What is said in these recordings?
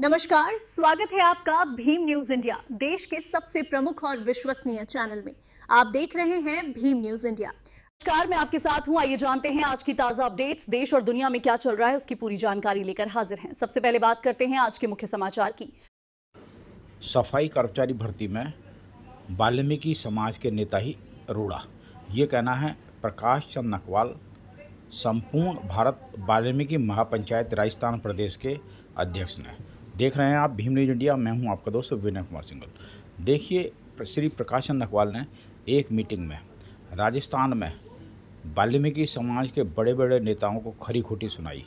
नमस्कार, स्वागत है आपका भीम न्यूज इंडिया, देश के सबसे प्रमुख और विश्वसनीय चैनल में। आप देख रहे हैं भीम न्यूज इंडिया। नमस्कार, मैं आपके साथ हूं। आइए जानते हैं आज की ताजा अपडेट्स। देश और दुनिया में क्या चल रहा है उसकी पूरी जानकारी लेकर हाजिर हैं। सबसे पहले बात करते हैं आज के मुख्य समाचार की। सफाई कर्मचारी भर्ती में वाल्मीकि समाज के नेता ही अरोड़ा, ये कहना है प्रकाश चंद नकवाल, संपूर्ण भारत वाल्मीकि महापंचायत राजस्थान प्रदेश के अध्यक्ष ने। देख रहे हैं आप भीम न्यूज इंडिया, मैं हूं आपका दोस्त विनय कुमार सिंघल। देखिए, श्री प्रकाश चंद नकवाल ने एक मीटिंग में राजस्थान में वाल्मीकि समाज के बड़े बड़े नेताओं को खरी खोटी सुनाई।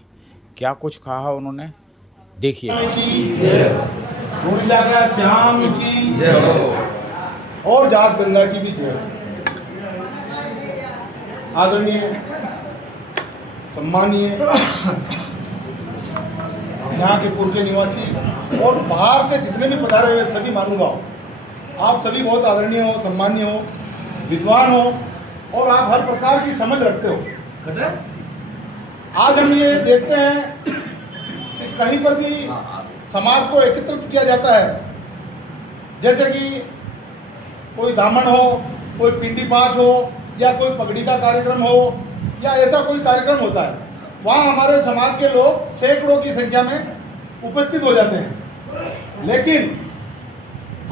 क्या कुछ कहा उन्होंने, देखिए। श्याम की जय और जात गंगा की भी जय। आदरणीय सम्मानीय यहाँ के पूर्व के निवासी और बाहर से जितने भी पधारे हुए सभी महानुभाव, आप सभी बहुत आदरणीय हो, सम्मानीय हो, विद्वान हो और आप हर प्रकार की समझ रखते हो। आज हम ये देखते हैं कि कहीं पर भी समाज को एकत्रित किया जाता है, जैसे कि कोई दामन हो, कोई पिंडी पाँच हो या कोई पगड़ी का कार्यक्रम हो या ऐसा कोई कार्यक्रम होता है, वहाँ हमारे समाज के लोग सैकड़ों की संख्या में उपस्थित हो जाते हैं। लेकिन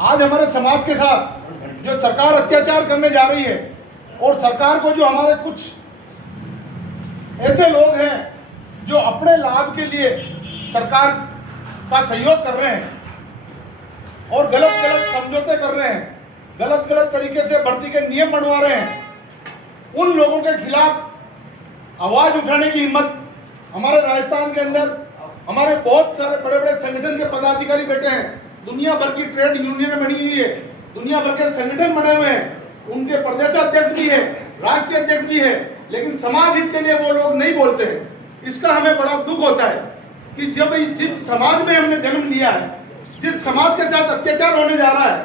आज हमारे समाज के साथ जो सरकार अत्याचार करने जा रही है और सरकार को जो हमारे कुछ ऐसे लोग हैं जो अपने लाभ के लिए सरकार का सहयोग कर रहे हैं और गलत गलत समझौते कर रहे हैं, गलत गलत तरीके से भर्ती के नियम बनवा रहे हैं, उन लोगों के खिलाफ आवाज उठाने की हिम्मत हमारे राजस्थान के अंदर हमारे बहुत सारे बड़े बड़े संगठन के पदाधिकारी बैठे हैं। दुनिया भर की ट्रेड यूनियन बनी हुई है, दुनिया भर के संगठन बने हुए हैं, उनके प्रदेशाध्यक्ष भी है, राष्ट्रीय अध्यक्ष भी है, लेकिन समाज हित के लिए वो लोग नहीं बोलते हैं। इसका हमें बड़ा दुख होता है कि जब जिस समाज में हमने जन्म लिया है, जिस समाज के साथ अत्याचार होने जा रहा है,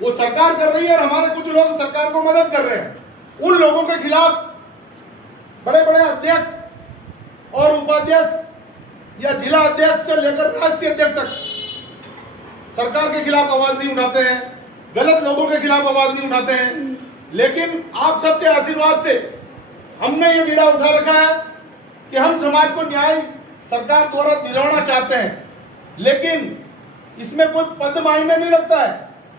वो सरकार कर रही है और हमारे कुछ लोग सरकार को मदद कर रहे हैं। उन लोगों के खिलाफ बड़े बड़े अध्यक्ष और उपाध्यक्ष या जिला अध्यक्ष से लेकर राष्ट्रीय अध्यक्ष तक सरकार के खिलाफ आवाज नहीं उठाते हैं, गलत लोगों के खिलाफ आवाज नहीं उठाते हैं। लेकिन आप सबके आशीर्वाद से हमने ये बीड़ा उठा रखा है कि हम समाज को न्याय सरकार द्वारा दिलवाना चाहते हैं, लेकिन इसमें कोई पद मायने नहीं रखता है,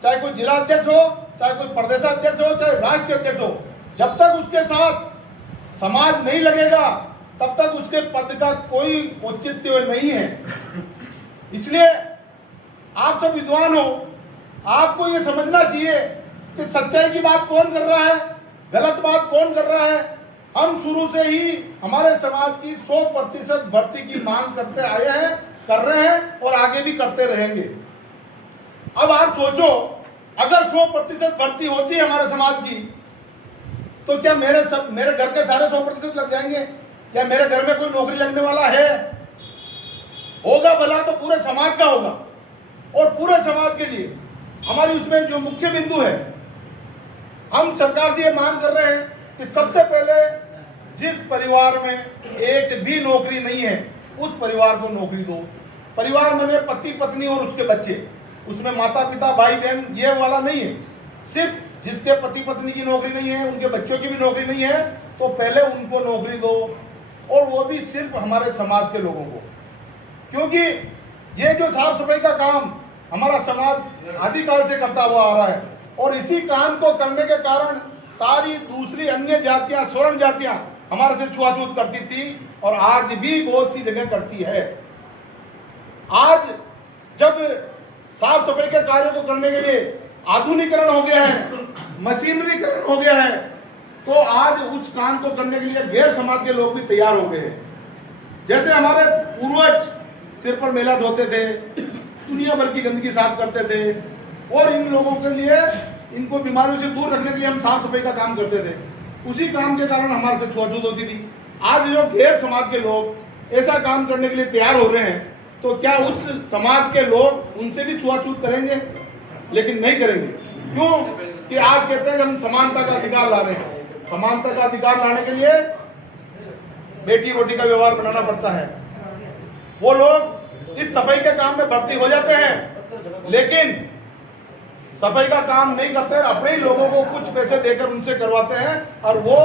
चाहे कोई जिला अध्यक्ष हो, चाहे कोई प्रदेशाध्यक्ष हो, चाहे राष्ट्रीय अध्यक्ष हो। जब तक उसके साथ समाज नहीं लगेगा तब तक उसके पद का कोई औचित्य नहीं है। इसलिए आप सब विद्वान हो, आपको ये समझना चाहिए कि सच्चाई की बात कौन कर रहा है, गलत बात कौन कर रहा है। हम शुरू से ही हमारे समाज की 100% भर्ती की मांग करते आए हैं, कर रहे हैं और आगे भी करते रहेंगे। अब आप सोचो, अगर 100% भर्ती होती है हमारे समाज की, तो क्या मेरे घर के सारे 100% लग जाएंगे? क्या मेरे घर में कोई नौकरी लगने वाला है? होगा भला तो पूरे समाज का होगा, और पूरे समाज के लिए हमारी उसमें जो मुख्य बिंदु है, हम सरकार से ये मांग कर रहे हैं कि सबसे पहले जिस परिवार में एक भी नौकरी नहीं है उस परिवार को नौकरी दो। परिवार माने पति पत्नी और उसके बच्चे, उसमें माता पिता भाई बहन ये वाला नहीं है। सिर्फ जिसके पति पत्नी की नौकरी नहीं है, उनके बच्चों की भी नौकरी नहीं है, तो पहले उनको नौकरी दो, और वो भी सिर्फ हमारे समाज के लोगों को। क्योंकि ये जो साफ सफाई का काम हमारा समाज आदिकाल से करता हुआ आ रहा है, और इसी काम को करने के कारण सारी दूसरी अन्य जातियां, स्वर्ण जातियां हमारे से छुआछूत करती थी और आज भी बहुत सी जगह करती है। आज जब साफ सफाई के कार्यों को करने के लिए आधुनिकीकरण हो गया है, मशीनरीकरण हो गया है, तो आज उस काम को करने के लिए गैर समाज के लोग भी तैयार हो गए हैं। जैसे हमारे पूर्वज सिर पर मेला ढोते थे, दुनिया भर की गंदगी साफ करते थे, और इन लोगों के लिए, इनको बीमारियों से दूर रखने के लिए हम साफ सफाई का काम करते थे। उसी काम के कारण हमारे से छुआछूत होती थी। आज जो गैर समाज के लोग ऐसा काम करने के लिए तैयार हो रहे हैं, तो क्या उस समाज के लोग उनसे भी छुआछूत करेंगे? लेकिन नहीं करेंगे। क्यों? कि आज कहते हैं कि हम समानता का अधिकार ला रहे हैं। समानता का अधिकार लाने के लिए बेटी रोटी का व्यवहार बनाना पड़ता है। वो लोग इस सफाई के काम में भर्ती हो जाते हैं, लेकिन सफाई का काम नहीं करते, अपने ही लोगों को कुछ पैसे देकर उनसे करवाते हैं और वो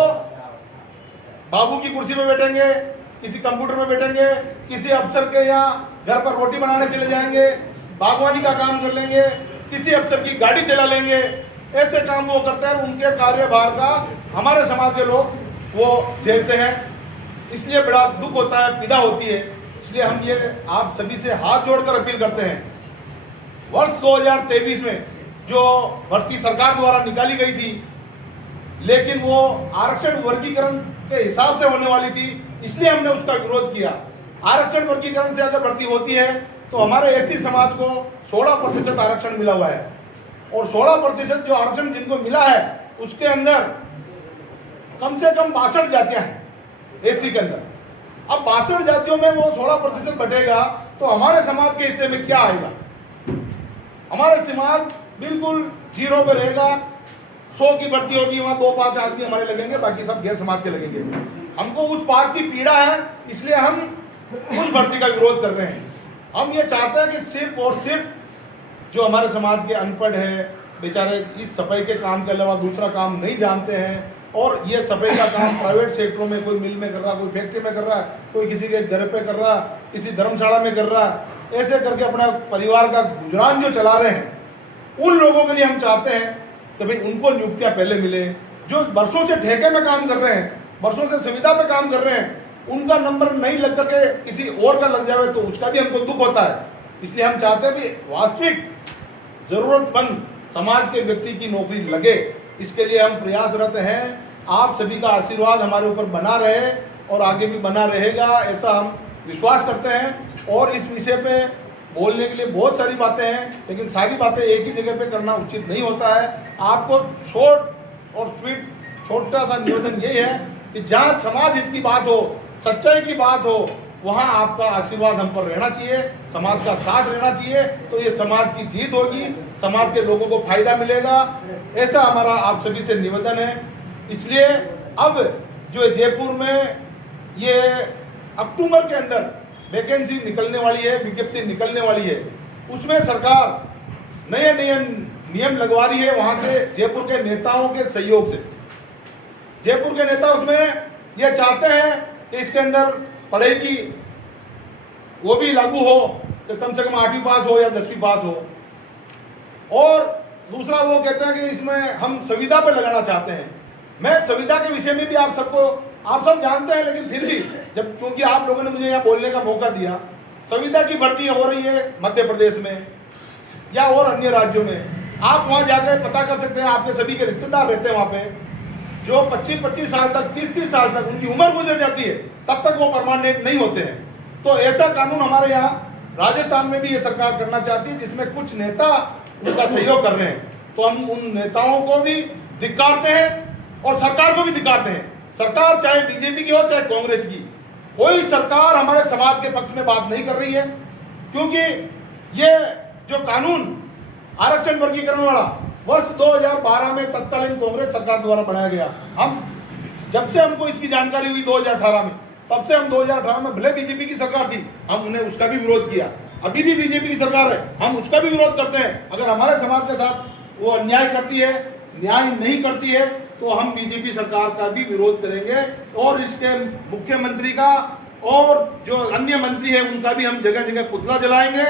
बाबू की कुर्सी पे बैठेंगे, किसी कंप्यूटर में बैठेंगे, किसी अफसर के यहाँ घर पर रोटी बनाने चले जाएंगे, बागवानी का काम कर लेंगे, किसी अफसर की गाड़ी चला लेंगे। ऐसे काम वो करते हैं, उनके कार्यभार का हमारे समाज के लोग वो झेलते हैं। इसलिए बड़ा दुख होता है, पीड़ा होती है। इसलिए हम ये आप सभी से हाथ जोड़कर अपील करते हैं, वर्ष 2023 में जो भर्ती सरकार द्वारा निकाली गई थी, लेकिन वो आरक्षण वर्गीकरण के हिसाब से होने वाली थी, इसलिए हमने उसका विरोध किया। आरक्षण वर्गीकरण से अगर भर्ती होती है तो हमारे एससी समाज को 16% आरक्षण मिला हुआ है, और 16% जो आरक्षण जिनको मिला है उसके अंदर कम से कम 62 जातियां हैं एससी के अंदर। अब 62 जातियों में वो 16% बटेगा तो हमारे समाज के हिस्से में क्या आएगा? हमारे समाज बिल्कुल जीरो पे रहेगा। 100 की भर्ती होगी, वहां 2-5 आदमी हमारे लगेंगे, बाकी सब गैर समाज के लगेंगे। हमको उस बात की पीड़ा है, इसलिए हम उस भर्ती का विरोध कर रहे हैं। हम ये चाहते हैं कि सिर्फ और सिर्फ जो हमारे समाज के अनपढ़ है बेचारे, इस सफाई के काम के अलावा दूसरा काम नहीं जानते हैं, और ये सफाई का काम प्राइवेट सेक्टरों में, कोई मिल में कर रहा, कोई फैक्ट्री में कर रहा, कोई किसी के घर पे कर रहा, किसी धर्मशाला में कर रहा, ऐसे करके अपना परिवार का गुजरान जो चला रहे हैं, उन लोगों के लिए हम चाहते हैं कि भाई उनको नियुक्तियां पहले मिले। जो वर्षों से ठेके में काम कर रहे हैं, वर्षों से सुविधा पे काम कर रहे हैं, उनका नंबर नहीं लग करके किसी और का लग जाए तो उसका भी हमको दुख होता है। इसलिए हम चाहते हैं कि वास्तविक जरूरतमंद समाज के व्यक्ति की नौकरी लगे, इसके लिए हम प्रयासरत हैं। आप सभी का आशीर्वाद हमारे ऊपर बना रहे और आगे भी बना रहेगा, ऐसा हम विश्वास करते हैं। और इस विषय पे बोलने के लिए बहुत सारी बातें हैं, लेकिन सारी बातें एक ही जगह पे करना उचित नहीं होता है। आपको शॉर्ट और स्वीट छोटा सा निवेदन यही है कि जहाँ समाज हित की बात हो, सच्चाई की बात हो, वहाँ आपका आशीर्वाद हम पर रहना चाहिए, समाज का साथ रहना चाहिए, तो ये समाज की जीत होगी, समाज के लोगों को फायदा मिलेगा, ऐसा हमारा आप सभी से निवेदन है। इसलिए अब जो जयपुर में ये अक्टूबर के अंदर वैकेंसी निकलने वाली है, विज्ञप्ति निकलने वाली है, उसमें सरकार नए नियम लगवा रही है, वहां से जयपुर के नेताओं के सहयोग से। जयपुर के नेता उसमें ये चाहते हैं कि इसके अंदर पढ़ाई की वो भी लागू हो, कि कम से कम 8वीं पास हो या 10वीं पास हो। और दूसरा वो कहते हैं कि इसमें हम संविदा पे लगाना चाहते हैं। मैं संविदा के विषय में भी आप सब जानते हैं, लेकिन फिर भी जब क्योंकि आप लोगों ने मुझे यहाँ बोलने का मौका दिया, संविदा की भर्ती हो रही है मध्य प्रदेश में या और अन्य राज्यों में। आप वहाँ जाकर पता कर सकते हैं, आपके सभी के रिश्तेदार रहते हैं वहाँ पे, जो 25-25 साल तक, 30-30 साल तक उनकी उम्र गुजर जाती है, तब तक वो परमानेंट नहीं होते हैं। तो ऐसा कानून हमारे यहाँ राजस्थान में भी ये सरकार करना चाहती है, जिसमें कुछ नेता उनका सहयोग कर रहे हैं। तो हम उन नेताओं को भी धिक्कारते हैं और सरकार को भी धिक्कारते हैं। सरकार चाहे बीजेपी की हो चाहे कांग्रेस की, कोई सरकार हमारे समाज के पक्ष में बात नहीं कर रही है, क्योंकि ये जो कानून आरक्षण वर्गीकरण वाला वर्ष 2012 में तत्कालीन कांग्रेस सरकार द्वारा बनाया गया। हम जब से हमको इसकी जानकारी हुई 2018 में, तब से हम 2018 में भले बीजेपी की सरकार थी, हम उन्हें उसका भी विरोध किया। अभी भी बीजेपी की सरकार है, हम उसका भी विरोध करते हैं। अगर हमारे समाज के साथ वो अन्याय करती है, न्याय नहीं करती है, तो हम बीजेपी सरकार का भी विरोध करेंगे और इसके मुख्यमंत्री का और जो अन्य मंत्री है उनका भी हम जगह जगह पुतला जलाएंगे।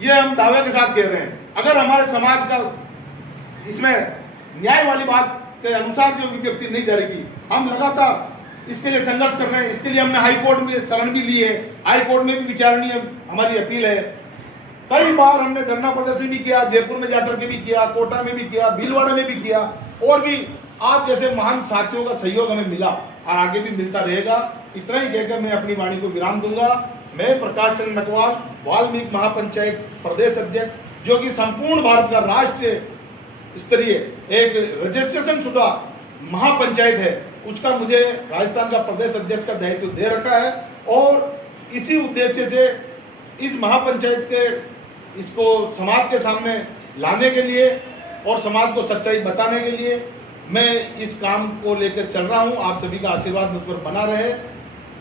ये हम दावे के साथ कह रहे हैं। अगर हमारे समाज का इसमें न्याय वाली बात के अनुसार जो विज्ञप्ति नहीं जारी की, हम लगातार इसके लिए संघर्ष कर रहे हैं। इसके लिए हमने हाई कोर्ट में शरण भी ली है, हाई कोर्ट में भी विचारणीय हमारी अपील है। कई बार हमने धरना प्रदर्शन भी किया, जयपुर में जाकर के भी किया, कोटा में भी किया, भीलवाड़ा में भी किया, और भी आप जैसे महान साथियों का सहयोग हमें मिला और आगे भी मिलता रहेगा। इतना ही कहकर मैं अपनी वाणी को विराम दूंगा। मैं प्रकाश चंद्र नकवाल, वाल्मीकि महापंचायत प्रदेश अध्यक्ष, जो कि संपूर्ण भारत का राष्ट्रीय स्तरीय एक रजिस्ट्रेशन शुदा महापंचायत है, उसका मुझे राजस्थान का प्रदेश अध्यक्ष का दायित्व दे रखा है। और इसी उद्देश्य से इस महापंचायत के इसको समाज के सामने लाने के लिए और समाज को सच्चाई बताने के लिए मैं इस काम को लेकर चल रहा हूं। आप सभी का आशीर्वाद मुझ पर बना रहे।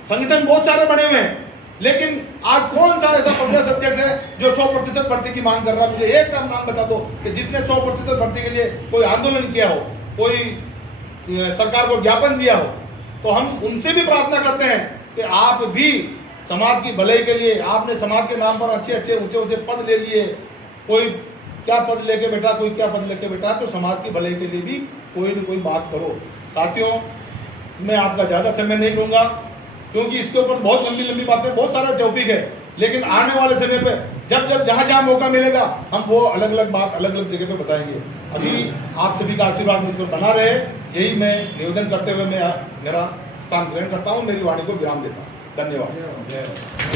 संगठन बहुत सारे बने हुए हैं, लेकिन आज कौन सा ऐसा प्रदेश अध्यक्ष है जो 100% भर्ती की मांग कर रहा है? मुझे एक का नाम बता दो कि जिसने 100% भर्ती के लिए कोई आंदोलन किया हो, कोई सरकार को ज्ञापन दिया हो। तो हम उनसे भी प्रार्थना करते हैं कि आप भी समाज की भलाई के लिए, आपने समाज के नाम पर अच्छे अच्छे ऊंचे ऊंचे पद ले लिए, कोई क्या पद लेके बैठा, कोई क्या पद लेके बैठा, तो समाज की भलाई के लिए भी कोई न कोई बात करो। साथियों, मैं आपका ज़्यादा समय नहीं लूँगा क्योंकि इसके ऊपर बहुत लंबी लंबी बातें, बहुत सारा टॉपिक है, लेकिन आने वाले समय पे जब जहाँ मौका मिलेगा हम वो अलग अलग बात अलग अलग जगह पे बताएंगे। अभी आप सभी का आशीर्वाद मुझ पर बना रहे, यही मैं निवेदन करते हुए मैं मेरा स्थान ग्रहण करता हूँ, मेरी वाणी को विराम देता हूँ। धन्यवाद।